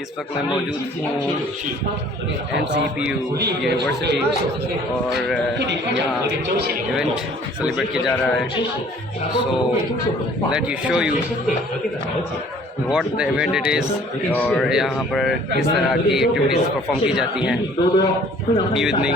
इस वक्त मैं मौजूद हूँ NCEPU यूनिवर्सिटी और यहाँ इवेंट सेलिब्रेट किया जा रहा है. So let you show you what the event it is और यहाँ पर किस तरह की एक्टिविटीज़ परफॉर्म की जाती हैं. Be with me.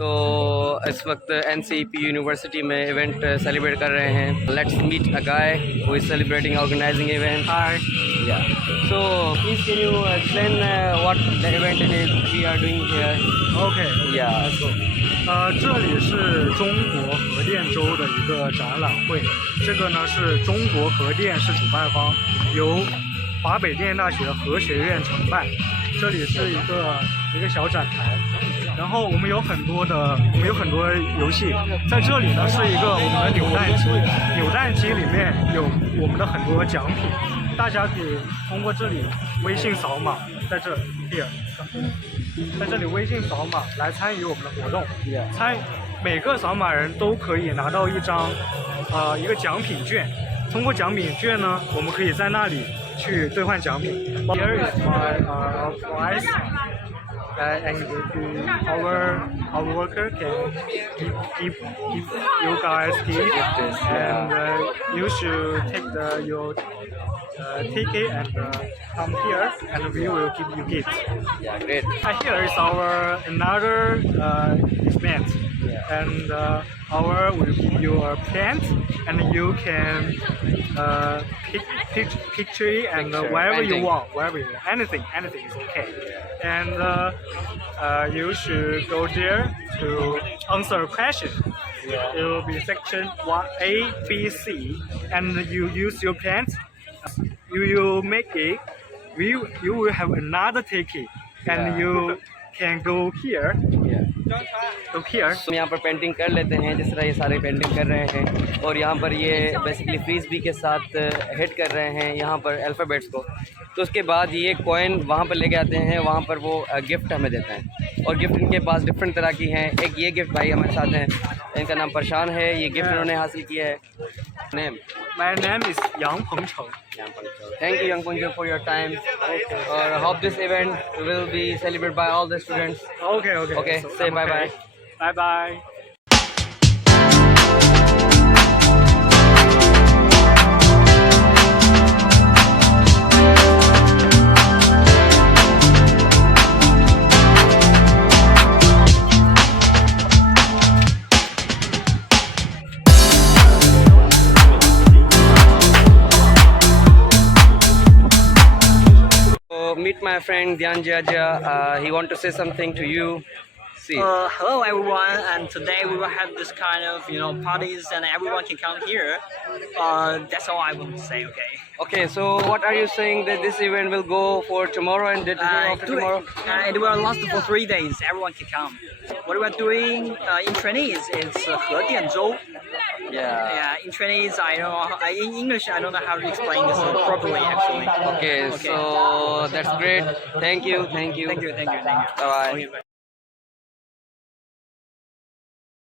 तो इस वक्त NCEPU यूनिवर्सिटी में इवेंट सेलिब्रेट कर रहे हैं. Let's meet a guy who is celebrating organizing event. Hi. Yeah. So please can you explain what the event it is we are doing here. OK. Yeah. 这里是中国核电周的一个展览会，这个呢是中国核电是主办方，由华北电大学核学院承办。这里是一个小展台，然后我们有很多游戏，在这里呢是一个我们的扭蛋机，扭蛋机里面有我们的很多奖品，大家可以通过这里微信扫码，在这 here， 在这里微信扫码来参与我们的活动，每个扫码人都可以拿到一张一个奖品券，通过奖品券呢，我们可以在那里去兑换奖品。Here is my prize. And our worker can give you guys gifts, and you should take your ticket and come here, and we will give you gifts. Yeah, great. Here is our another event, and our will give you a plant, and you can picture and wherever you want, anything is okay. And you should go there to answer a question. It will be section 1A, B, C, and you use your plant. You make it. You will have another ticket, and you can go here. तो हम यहाँ पर painting कर लेते हैं जिस तरह ये सारे पेंटिंग कर रहे हैं और यहाँ पर ये बेसिकली फ्रीज़बी के साथ हिट कर रहे हैं यहाँ पर अल्फ़ाबेट्स को. तो उसके बाद ये कॉइन वहाँ पर लेके आते हैं, वहाँ पर वो गिफ्ट हमें देते हैं और गिफ्ट इनके पास डिफरेंट तरह की हैं. एक ये गिफ्ट भाई हमारे साथ हैं, इनका नाम प्रशांत है. ये गिफ्ट इन्होंने हासिल किया है. Name My name is Yang Pengcheng. Thank you Yang Pengcheng for your time. Okay. Or hope this event will be celebrated by all the students. Okay. So, say bye. Bye. Meet my friend Dhyan Jaja. He want to say something to you. Hello everyone, and today we will have this kind of parties, and everyone can come here. That's all I want to say. Okay, so what are you saying that this event will go for tomorrow and the day after tomorrow? It will last for 3 days. Everyone can come. What we are doing in Chinese is 核电周. Yeah. In Chinese, I don't know. In English, I don't know how to explain this properly. Actually. Okay. So that's great. Thank you. Thank you. Bye bye.